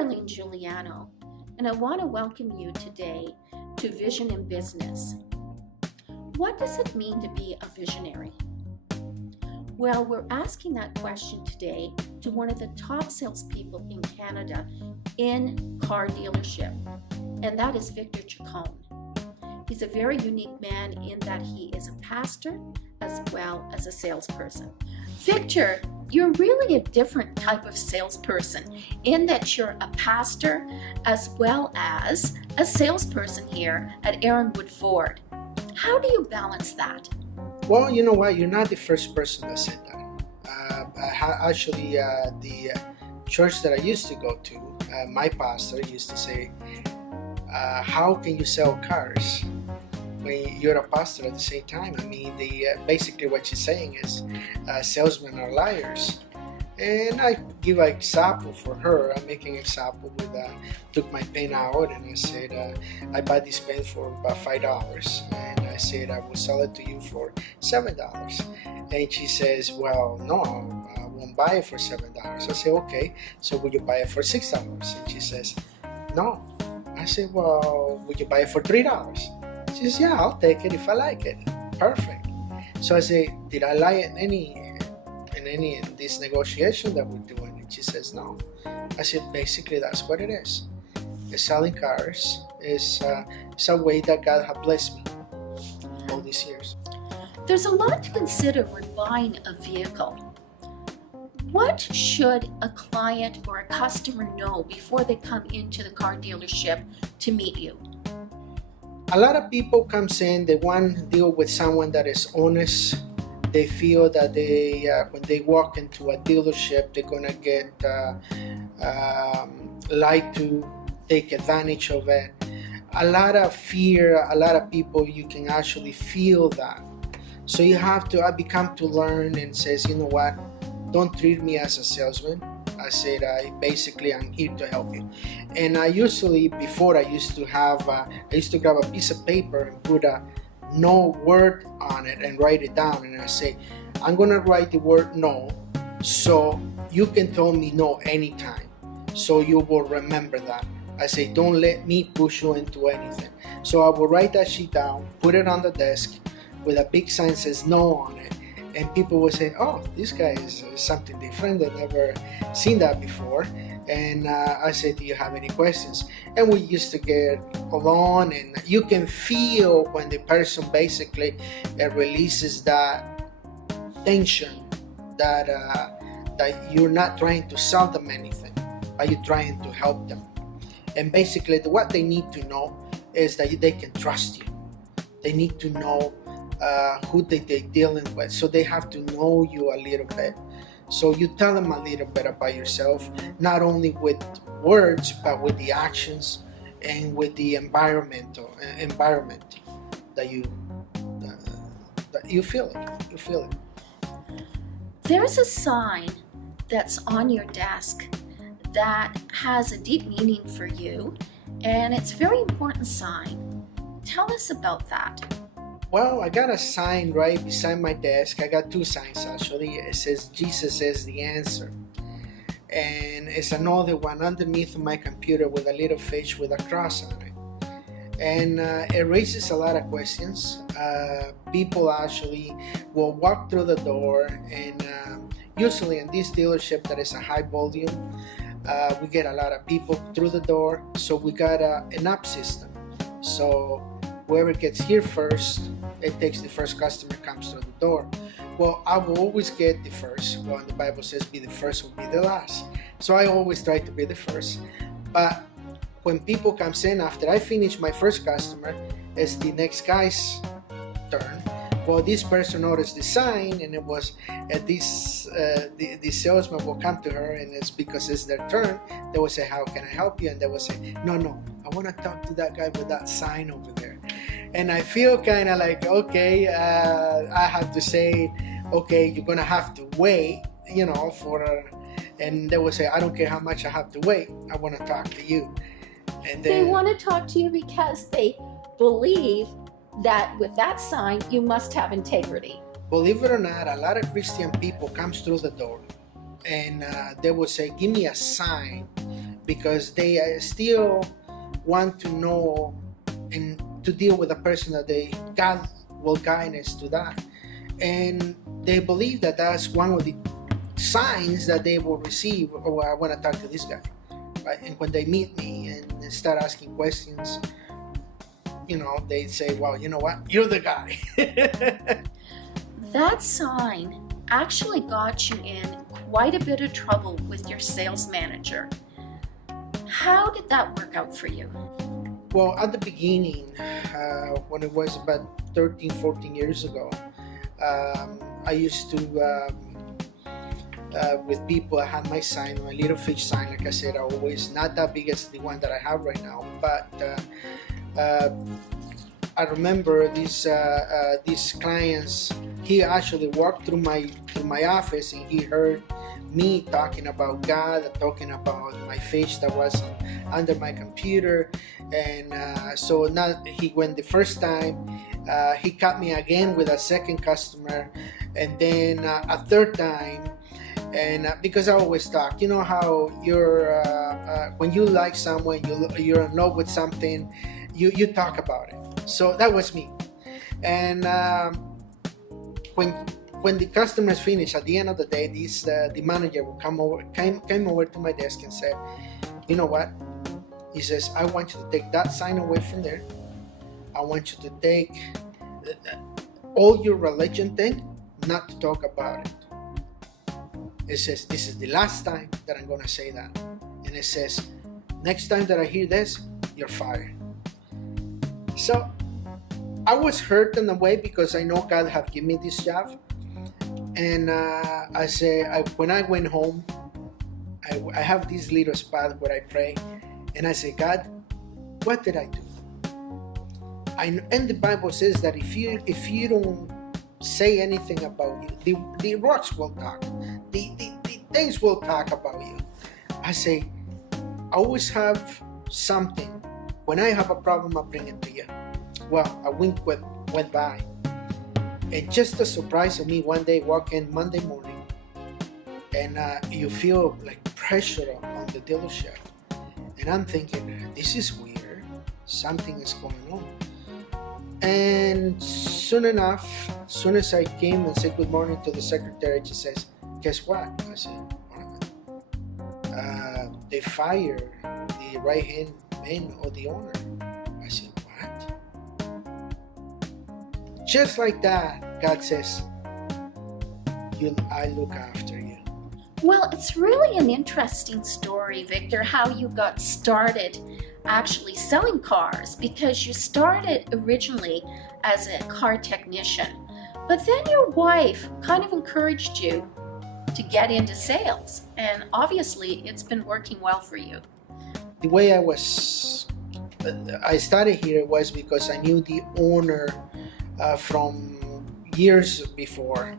Marlene Giuliano, and I want to welcome you today to Vision in Business. What does it mean to be a visionary? Well, we're asking that question today to one of the top salespeople in Canada in car dealership, and that is Victor Chacon. He's a very unique man in that he is a pastor as well as a salesperson. Victor, you're really a different type of salesperson in that you're a pastor as well as a salesperson here at Erinwood Ford. How do you balance that? Well, you know what? You're not the first person that said that. The church that I used to go to, my pastor used to say, how can you sell cars when you're a pastor at the same time? I mean, basically what she's saying is salesmen are liars. And I give an example for her. I'm making an example with, took my pen out and I said, I bought this pen for about $5. And I said, I will sell it to you for $7. And she says, well, no, I won't buy it for $7. I say, okay, so will you buy it for $6? And she says, no. I said, well, would you buy it for $3? She says, yeah, I'll take it if I like it. Perfect. So I say, did I lie in this negotiation that we're doing? And she says, no. I said, basically, that's what it is. Selling cars is a way that God has blessed me all these years. There's a lot to consider when buying a vehicle. What should a client or a customer know before they come into the car dealership to meet you? A lot of people comes in, they want to deal with someone that is honest. They feel that when they walk into a dealership, they're gonna get lied to, take advantage of it. A lot of fear, a lot of people, you can actually feel that. So you have to, I become to learn and says, you know what, don't treat me as a salesman. I said, I'm here to help you. And before I used to grab a piece of paper and put a no word on it and write it down. And I say, I'm going to write the word no, so you can tell me no anytime. So you will remember that. I say, don't let me push you into anything. So I will write that sheet down, put it on the desk with a big sign that says no on it. And people will say, oh, this guy is something different. I've never seen that before. And I said, do you have any questions? And we used to get along, and you can feel when the person basically releases that tension, that you're not trying to sell them anything, but you're trying to help them. And basically what they need to know is that they can trust you. They need to know who they're dealing with. So they have to know you a little bit. So you tell them a little bit about yourself, not only with words, but with the actions and with the environment that you feel it. You feel it. There's a sign that's on your desk that has a deep meaning for you, and it's a very important sign. Tell us about that. Well, I got a sign right beside my desk. I got two signs actually. It says Jesus is the answer. And it's another one underneath my computer with a little fish with a cross on it. And it raises a lot of questions. People actually will walk through the door, and usually in this dealership that is a high volume, we get a lot of people through the door. So we got an app system. So whoever gets here first, it takes the first customer comes through the door. Well, I will always get the first. Well, the Bible says be the first will be the last. So I always try to be the first. But when people comes in after I finish my first customer, it's the next guy's turn. Well, this person noticed the sign, and it was the salesman will come to her, and it's because it's their turn. They will say, how can I help you? And they will say, no, I want to talk to that guy with that sign over there. And I feel kind of like, okay, I have to say, okay, you're going to have to wait, and they will say, I don't care how much I have to wait. I want to talk to you. And then, they want to talk to you because they believe that with that sign, you must have integrity. Believe it or not, a lot of Christian people comes through the door, and they will say, give me a sign because they still want to know and to deal with a person that God will guide us to that. And they believe that that's one of the signs that they will receive. Oh, I want to talk to this guy, right? And when they meet me and start asking questions, they say, well, you know what, you're the guy. That sign actually got you in quite a bit of trouble with your sales manager. How did that work out for you? Well, at the beginning, when it was about 13, 14 years ago, I used to, with people, I had my sign, my little fish sign, like I said, always not that big as the one that I have right now, but I remember these clients. He actually walked through my office and he heard me talking about God, talking about my fish that was under my computer, and so now he went the first time. He caught me again with a second customer, and then a third time. And because I always talk, you know how you're when you like someone, you're in love with something, you talk about it. So that was me. And when the customers finish, at the end of the day, the manager will came over to my desk and said, you know what? He says, I want you to take that sign away from there. I want you to take all your religion thing, not to talk about it. It says, this is the last time that I'm going to say that. And it says, next time that I hear this, you're fired. So I was hurt in a way because I know God had given me this job. And I say, when I went home, I have this little spot where I pray. And I say, God, what did I do? And the Bible says that if you don't say anything about you, the rocks will talk. The things will talk about you. I say, I always have something. When I have a problem, I bring it to you. Well, a week went by. And just a surprise of me one day walking Monday morning, and you feel like pressure on the dealership. And I'm thinking, this is weird. Something is going on. And soon as I came and said good morning to the secretary, she says, guess what? I said, they fired the right-hand man of the owner. I said, what? Just like that, God says, I look after you. Well, it's really an interesting story, Victor, how you got started actually selling cars, because you started originally as a car technician, but then your wife kind of encouraged you to get into sales, and obviously it's been working well for you. The way I started here was because I knew the owner from years before.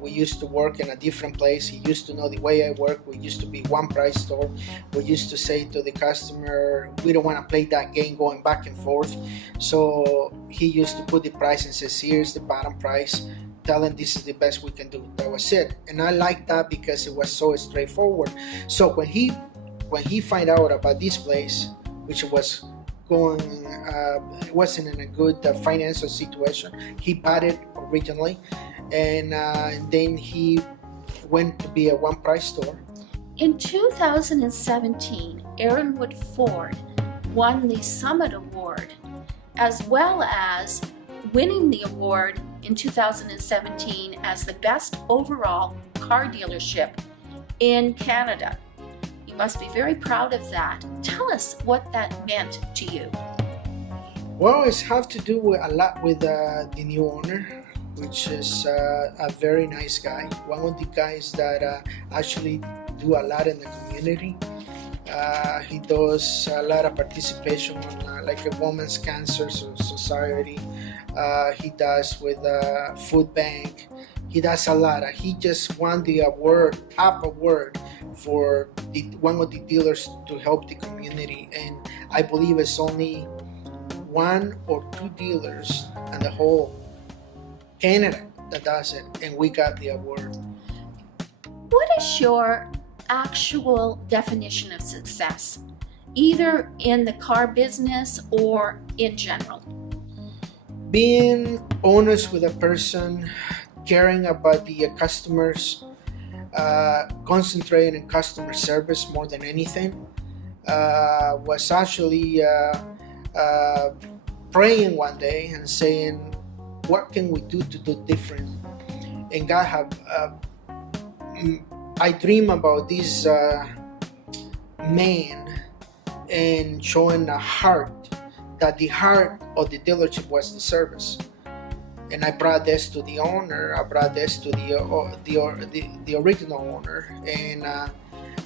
We used to work in a different place. He used to know the way I work. We used to be one price store. We used to say to the customer, we don't want to play that game going back and forth. So he used to put the price and says, here's the bottom price. Tell him this is the best we can do. That was it. And I liked that because it was so straightforward. So when he find out about this place, which was it wasn't in a good financial situation, he bought it originally. And then he went to be a one-price store. In 2017, Erinwood Ford won the Summit Award, as well as winning the award in 2017 as the best overall car dealership in Canada. You must be very proud of that. Tell us what that meant to you. Well, it's have to do a lot with the new owner, which is a very nice guy. One of the guys that actually do a lot in the community. He does a lot of participation on like a women's cancer society. He does with food bank. He does a lot. He just won the top award for one of the dealers to help the community. And I believe it's only one or two dealers in the whole Canada that does it, and we got the award. What is your actual definition of success, either in the car business or in general? Being honest with a person, caring about the customers, concentrating on customer service more than anything, was actually praying one day and saying, what can we do to do different? And God have, I dream about this man and showing a heart, that the heart of the dealership was the service. And I brought this to the owner, I brought this to the original owner, and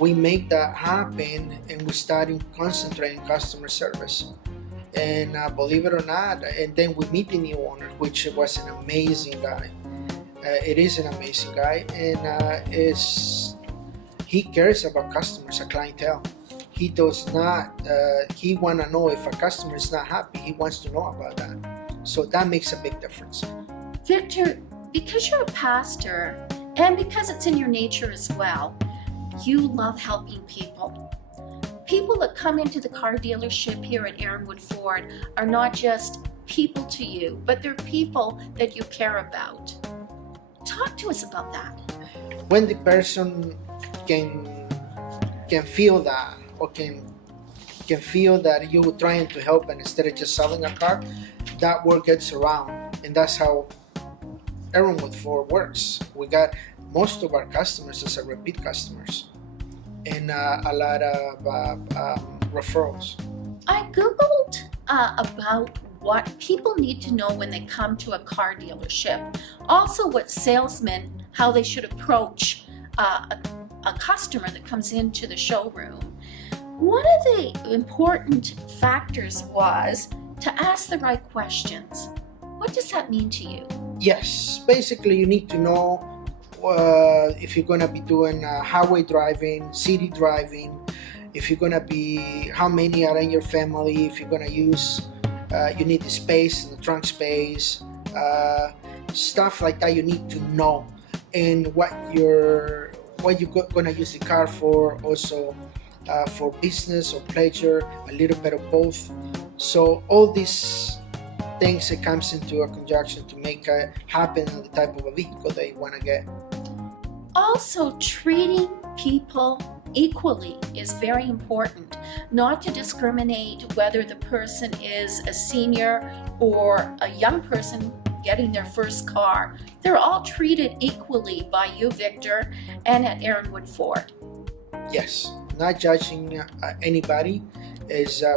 we make that happen, and we started concentrating customer service. And believe it or not, and then we meet the new owner, which was an amazing guy. It is an amazing guy, and he cares about customers, a clientele. He does not, he want to know if a customer is not happy, he wants to know about that. So that makes a big difference. Victor, because you're a pastor and because it's in your nature as well, you love helping people. People that come into the car dealership here at Erinwood Ford are not just people to you, but they're people that you care about. Talk to us about that. When the person can feel that, or can feel that you're trying to help, and instead of just selling a car, that word gets around. And that's how Erinwood Ford works. We got most of our customers as repeat customers, and a lot of referrals. I Googled about what people need to know when they come to a car dealership. Also, what salesmen, how they should approach a customer that comes into the showroom. One of the important factors was to ask the right questions. What does that mean to you? Yes, basically you need to know if you're going to be doing highway driving, city driving, if you're going to be, how many are in your family, if you're going to use, you need the space, the trunk space, stuff like that you need to know, and what you're going to use the car for, also for business or pleasure, a little bit of both. So all these things that comes into a conjunction to make it happen on the type of a vehicle that you want to get. Also, treating people equally is very important. Not to discriminate whether the person is a senior or a young person getting their first car. They're all treated equally by you, Victor, and at Erinwood Ford. Yes, not judging anybody.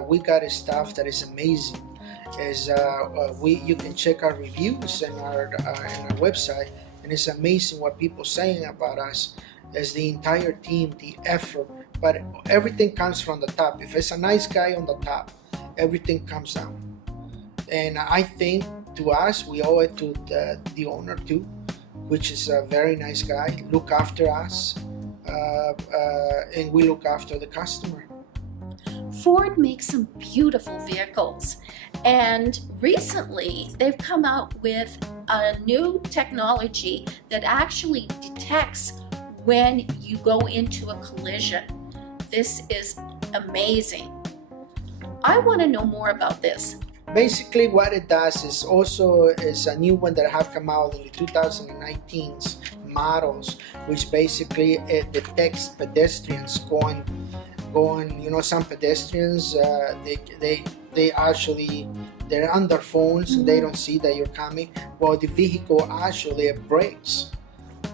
We got a staff that is amazing. You can check our reviews and our website, and it's amazing what people saying about us. As the entire team, the effort, but everything comes from the top. If it's a nice guy on the top, everything comes down. And I think to us, we owe it to the owner too, which is a very nice guy. Look after us, and we look after the customer. Ford makes some beautiful vehicles, and recently they've come out with a new technology that actually detects when you go into a collision. This is amazing. I want to know more about this. Basically what it does is a new one that have come out in the 2019 models, which basically it detects pedestrians going, some pedestrians, they actually, they're on their phones and they don't see that you're coming. Well, the vehicle actually brakes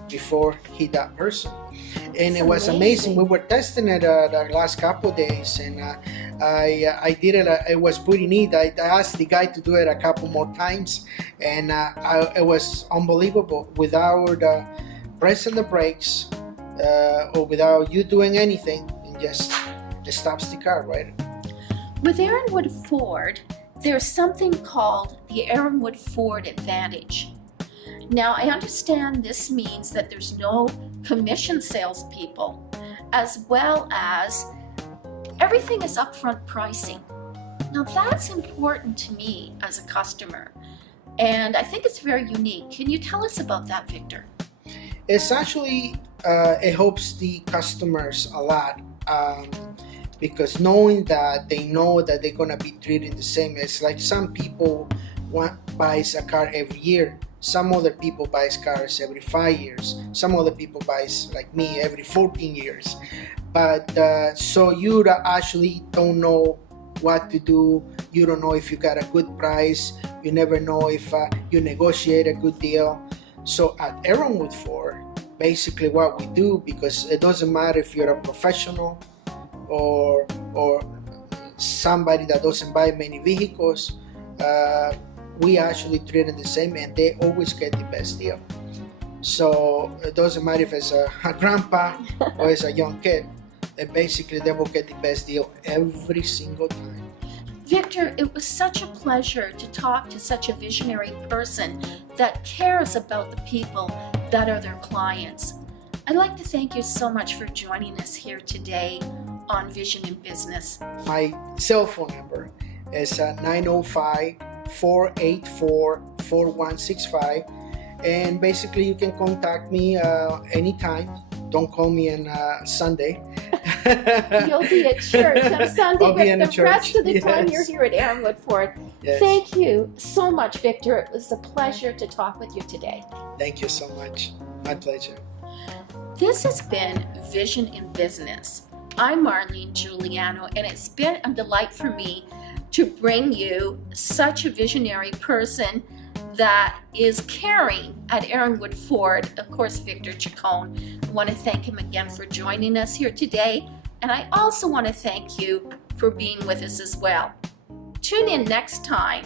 before hit that person. And it was amazing. We were testing it the last couple of days, and I did it. It was pretty neat. I asked the guy to do it a couple more times, and it was unbelievable. Without pressing the brakes or without you doing anything, it stops the car, right? With Erinwood Ford, there's something called the Erinwood Ford Advantage. Now, I understand this means that there's no commission salespeople, as well as everything is upfront pricing. Now, that's important to me as a customer, and I think it's very unique. Can you tell us about that, Victor? It's actually it helps the customers a lot, because knowing that they know that they're gonna be treated the same. It's like some people buys a car every year. Some other people buys cars every 5 years. Some other people buys, like me, every 14 years. But so you actually don't know what to do. You don't know if you got a good price. You never know if you negotiate a good deal. So at Erinwood Ford, basically what we do, because it doesn't matter if you're a professional or somebody that doesn't buy many vehicles, we actually treat them the same, and they always get the best deal. So it doesn't matter if it's a grandpa or it's a young kid. Basically, they will get the best deal every single time. Victor, it was such a pleasure to talk to such a visionary person that cares about the people that are their clients. I'd like to thank you so much for joining us here today on Vision in Business. My cell phone number is 905-484-4165, and basically you can contact me anytime. Don't call me on Sunday. You'll be at church on Sunday, I'll be in but the rest of the time yes. you're here at Erinwood Ford. Yes. Thank you so much, Victor. It was a pleasure to talk with you today. Thank you so much. My pleasure. This has been Vision in Business. I'm Marlene Giuliano, and it's been a delight for me to bring you such a visionary person that is caring at Erinwood Ford, of course, Victor Chacon. I want to thank him again for joining us here today, and I also want to thank you for being with us as well. Tune in next time